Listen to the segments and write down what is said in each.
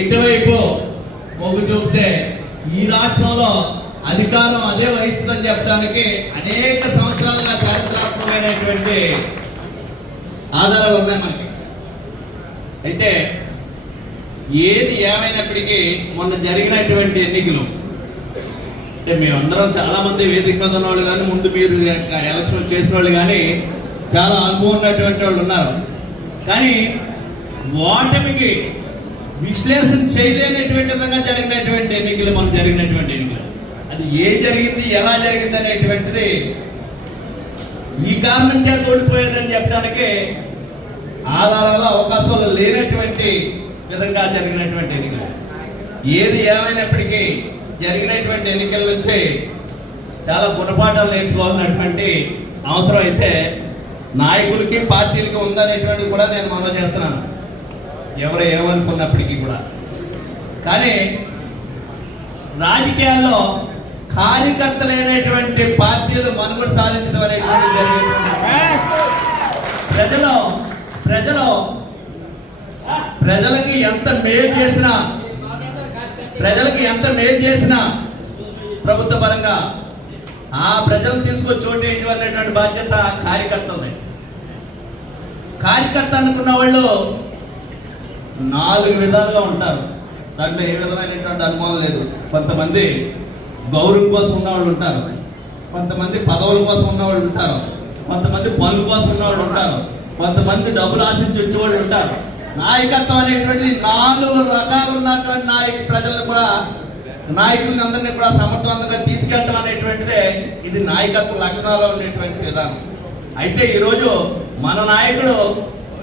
ఎటువైపు మొగ్గు చూపితే ఈ రాష్ట్రంలో అధికారం అదే వహిస్తుందని చెప్పడానికి అనేక సంవత్సరాలుగా చారిత్రాత్మకమైనటువంటి ఆధారాలు ఉన్నాయి మనకి. అయితే ఏది ఏమైనప్పటికీ మొన్న జరిగినటువంటి ఎన్నికలు అంటే మేమందరం చాలా మంది వేదిక మీద ఉన్న వాళ్ళు కానీ ముందు మీరు ఎలక్షన్ చేసిన వాళ్ళు కానీ చాలా అనుభవం ఉన్నటువంటి వాళ్ళు ఉన్నారు. కానీ ఓటమికి విశ్లేషణ చేయలేనటువంటి విధంగా జరిగినటువంటి ఎన్నికలు మనం జరిగినటువంటి ఎన్నికలు అది ఏం జరిగింది ఎలా జరిగింది అనేటువంటిది ఈ కారణం చేత ఓడిపోయారని చెప్పడానికి ఆధారాల అవకాశాలు లేనటువంటి విధంగా జరిగినటువంటి ఎన్నికలు. ఏది ఏమైనప్పటికీ జరిగినటువంటి ఎన్నికల నుంచి చాలా గుణపాఠాలు నేర్చుకోవాల్సినటువంటి అవసరం అయితే నాయకులకి పార్టీలకి ఉందనేటువంటిది కూడా నేను మనవి చేస్తున్నాను, ఎవరు ఏమనుకున్నప్పటికీ కూడా. కానీ రాజకీయాల్లో కార్యకర్తలైనటువంటి పార్టీలు మనుగడ సాధించడం అనేటువంటి ప్రజలకి ఎంత మేలు చేసినా ప్రభుత్వ పరంగా ఆ ప్రజలను తీసుకొచ్చి చోటేటువంటి బాధ్యత కార్యకర్తలది. కార్యకర్త అనుకున్న వాళ్ళు 4 విధాలుగా ఉంటారు. దాంట్లో ఏ విధమైనటువంటి అనుమానం లేదు. కొంతమంది గౌరవం కోసం ఉన్నవాళ్ళు ఉంటారు, కొంతమంది పదవుల కోసం ఉన్నవాళ్ళు ఉంటారు, కొంతమంది పనుల కోసం ఉన్నవాళ్ళు ఉంటారు, కొంతమంది డబ్బులు ఆశించి వచ్చేవాళ్ళు ఉంటారు. నాయకత్వం అనేటువంటిది 4 రకాలు ఉన్నటువంటి ప్రజలను కూడా నాయకులని అందరినీ కూడా సమర్థవంతంగా తీసుకెళ్ళడం అనేటువంటిదే ఇది నాయకత్వ లక్షణాలు ఉండేటువంటి విధానం. అయితే ఈరోజు మన నాయకుడు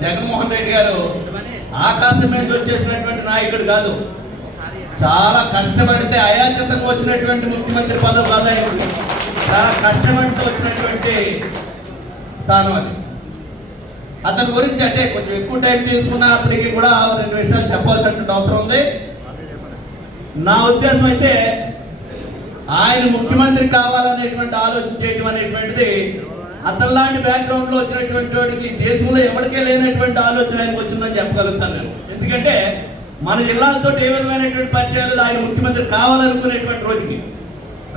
జగన్మోహన్ రెడ్డి గారు ఆకాశం మీద వచ్చేసినటువంటి నాయకుడు కాదు, చాలా కష్టపడితే అయాచితంగా వచ్చినటువంటి ముఖ్యమంత్రి పదవి కాదు. చాలా కష్టపడితే వచ్చినటువంటి స్థానం అది. అతని గురించి అంటే కొంచెం ఎక్కువ టైం తీసుకున్నప్పటికీ కూడా 2 విషయాలు చెప్పాల్సినటువంటి అవసరం ఉంది. నా ఉద్దేశం అయితే ఆయన ముఖ్యమంత్రి కావాలనేటువంటి ఆలోచన చేయడం అనేటువంటిది అతనిలాంటి బ్యాక్గ్రౌండ్ లో వచ్చినటువంటి వాడికి దేశంలో ఎవరికే లేనటువంటి ఆలోచన ఆయనకు వచ్చిందని చెప్పగలుగుతాను నేను. ఎందుకంటే మన జిల్లాలతో ఏ విధమైనటువంటి పరిచయాలు ఆయన ముఖ్యమంత్రి కావాలనుకునేటువంటి రోజుకి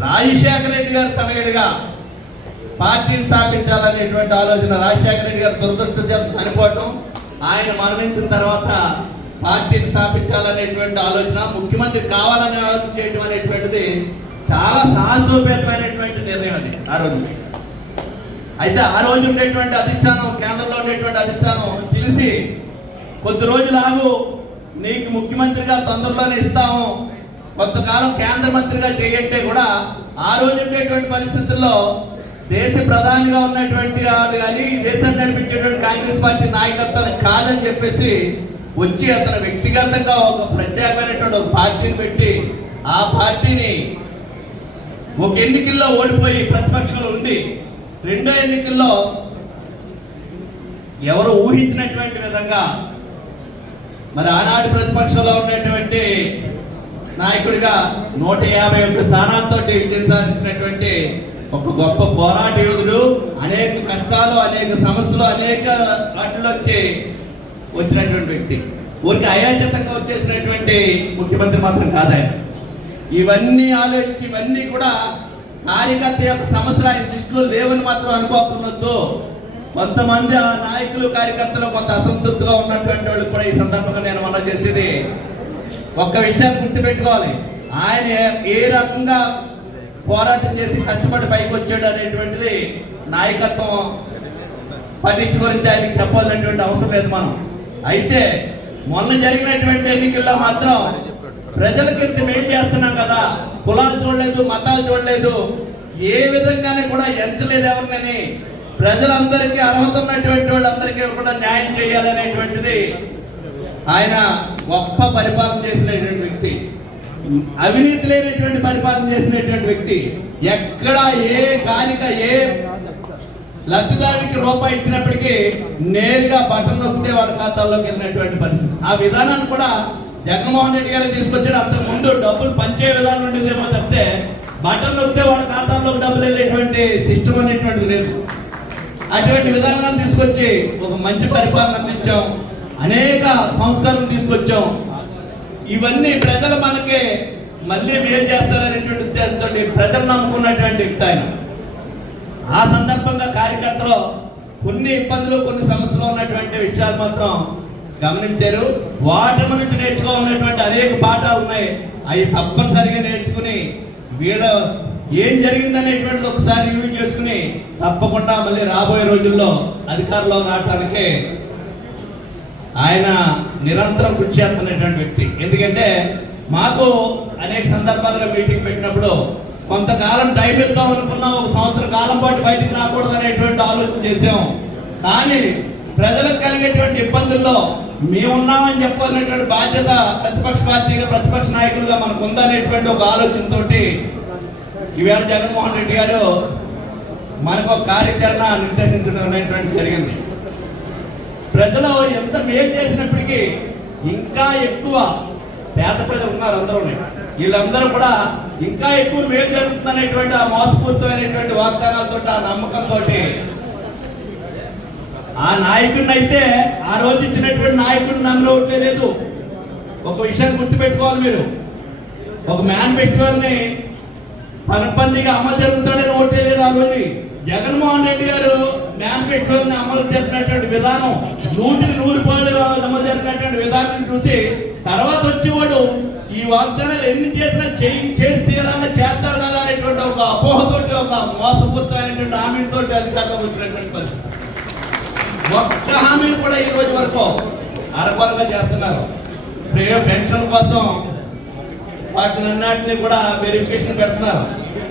రాజశేఖర రెడ్డి గారు తనయుడిగా పార్టీని స్థాపించాలనేటువంటి ఆలోచన, రాజశేఖర రెడ్డి గారు దురదృష్టం చేత చనిపోవటం, ఆయన మరణించిన తర్వాత పార్టీని స్థాపించాలనేటువంటి ఆలోచన, ముఖ్యమంత్రి కావాలని ఆలోచన చేయడం అనేటువంటిది చాలా సాహసోపేతమైనటువంటి నిర్ణయం అది ఆ రోజు. అయితే ఆ రోజు ఉండేటువంటి అధిష్టానం, కేంద్రంలో ఉండేటువంటి అధిష్టానం పిలిచి కొద్ది రోజులు ఆగు, నీకు ముఖ్యమంత్రిగా తొందరలోనే ఇస్తాము, కొంతకాలం కేంద్ర మంత్రిగా చేయంటే కూడా ఆ రోజు ఉండేటువంటి పరిస్థితుల్లో దేశ ప్రధానిగా ఉన్నటువంటి వాళ్ళు కానీ దేశాన్ని నడిపించేటువంటి కాంగ్రెస్ పార్టీ నాయకత్వాన్ని కాదని చెప్పేసి వచ్చి అతను వ్యక్తిగతంగా ఒక ప్రత్యేకమైనటువంటి ఒక పార్టీని పెట్టి ఆ పార్టీని ఒక ఎన్నికల్లో ఓడిపోయి ప్రతిపక్షంలో ఉండి రెండో ఎన్నికల్లో ఎవరు ఊహించినటువంటి విధంగా మరి ఆనాటి ప్రతిపక్షంలో ఉన్నటువంటి నాయకుడిగా 151 స్థానాలతో విజయం సాధించినటువంటి ఒక గొప్ప పోరాట యోధుడు, అనేక కష్టాలు, అనేక సమస్యలు, అనేక వాటిలో వచ్చినటువంటి వ్యక్తి. ఊరికి అయాచితంగా వచ్చేసినటువంటి ముఖ్యమంత్రి మాత్రం కాదాయన. ఇవన్నీ ఆలోచించి ఇవన్నీ కూడా కార్యకర్త యొక్క సమస్యలు ఆయన దృష్టిలో లేవని మాత్రం అనుకోకున్నద్దు. కొంతమంది ఆ నాయకులు కార్యకర్తలు కొంత అసంతృప్తిగా ఉన్నటువంటి వాళ్ళు కూడా ఈ సందర్భంగా నేను మనం చేసేది ఒక్క విషయాన్ని గుర్తుపెట్టుకోవాలి. ఆయన ఏ రకంగా పోరాటం చేసి కష్టపడి పైకి వచ్చాడు అనేటువంటిది నాయకత్వం పటిష్ట గురించి ఆయనకి చెప్పాల్సినటువంటి అవసరం లేదు మనం. అయితే మొన్న జరిగినటువంటి ఎన్నికల్లో మాత్రం ప్రజలకు ఇంత మేలు చేస్తున్నాం కదా, కులాలు చూడలేదు, మతాలు చూడలేదు, ఏ విధంగానే కూడా ఎంచలేదు ఎవరినని, ప్రజలందరికీ అర్హత ఉన్నటువంటి వాళ్ళందరికీ కూడా న్యాయం చేయాలనేటువంటిది ఆయన గొప్ప పరిపాలన చేసినటువంటి వ్యక్తి, అవినీతి లేనటువంటి పరిపాలన చేసినటువంటి వ్యక్తి. ఎక్కడ ఏ లబ్ధిదారుడికి రూపాయి ఇచ్చినప్పటికీ నేరుగా బటన్ నొక్కితే వాళ్ళ ఖాతాల్లోకి వెళ్ళినటువంటి పరిస్థితి. ఆ విధానాన్ని కూడా జగన్మోహన్ రెడ్డి గారు తీసుకొచ్చాడు. అంతకు ముందు డబ్బులు పంచే విధానం ఉండేదేమో తప్పితే బటన్ నొక్కితే వాళ్ళ ఖాతాల్లోకి డబ్బులు వెళ్ళేటువంటి సిస్టమ్ అనేటువంటిది లేదు. అటువంటి విధానాన్ని తీసుకొచ్చి ఒక మంచి పరిపాలన అందించాం, అనేక సంస్కరణలు తీసుకొచ్చాం. ఇవన్నీ ప్రజలు మనకి మళ్ళీ మేలు చేస్తారనేటువంటి ఉద్దేశంతో ప్రజలు నమ్ముకున్నటువంటి వ్యక్తి ఆయన. ఆ సందర్భంగా కార్యకర్తలు కొన్ని ఇబ్బందులు కొన్ని సమస్యలు ఉన్నటువంటి విషయాలు మాత్రం గమనించారు. వాటమి నుంచి నేర్చుకోవాలన్నటువంటి అనేక పాఠాలు ఉన్నాయి. అవి తప్పనిసరిగా నేర్చుకుని వీళ్ళ ఏం జరిగిందనేటువంటిది ఒకసారి రివ్యూ చేసుకుని తప్పకుండా మళ్ళీ రాబోయే రోజుల్లో అధికారంలో రావడానికి ఆయన నిరంతరం కృషి చేస్తున్నటువంటి వ్యక్తి. ఎందుకంటే మాకు అనేక సందర్భాలుగా మీటింగ్ పెట్టినప్పుడు కొంతకాలం టైం ఇద్దాం అనుకున్నాం, 1 సంవత్సరం కాలం పాటు బయటికి రాకూడదు అనేటువంటి ఆలోచన చేసాం. కానీ ప్రజలకు కలిగేటువంటి ఇబ్బందుల్లో మేమున్నామని చెప్పాలనేటువంటి బాధ్యత ప్రతిపక్ష పార్టీగా ప్రతిపక్ష నాయకులుగా మనకు ఉందనేటువంటి ఒక ఆలోచనతోటి ఈవేళ జగన్మోహన్ రెడ్డి గారు మనకు ఒక కార్యాచరణ నిర్దేశించడం అనేటువంటి జరిగింది. ప్రజలు ఎంత మేలు చేసినప్పటికీ ఇంకా ఎక్కువ పేద ప్రజలు ఉన్నారు, అందరూ వీళ్ళందరూ కూడా ఇంకా ఎక్కువ మేలు జరుగుతుందనేటువంటి ఆ మోసపూరితమైనటువంటి వాగ్దానాలతో ఆ నమ్మకంతో ఆ నాయకుడిని అయితే ఆ రోజు ఇచ్చినటువంటి నాయకుడిని నమ్మలే లేదు. ఒక విషయాన్ని గుర్తుపెట్టుకోవాలి మీరు, ఒక మేనిఫెస్టోని పనపందిగా అమలు జరుగుతాడని ఓటే లేదు ఆ రోజు. జగన్మోహన్ రెడ్డి గారు మేనిఫెస్టోని అమలు చేసినటువంటి విధానం 100% అమలు చేసినటువంటి విధానం చూసి తర్వాత వచ్చేవాడు ఈ వాగ్దానాలు ఎన్ని చేసినా చేసి తీరాలని చేస్తాడు కదా అనేటువంటి ఒక అపోహతోటి ఒక మోసపూరితమైనటువంటి హామీతో అధికారంలోకి వచ్చినటువంటి పరిస్థితి. ఒక్క హామీని కూడా ఈ రోజు వరకు అరకొరగా చేస్తున్నారు. పెన్షన్ కోసం వాటిని అన్నింటినీ కూడా వెరిఫికేషన్ పెడుతున్నారు.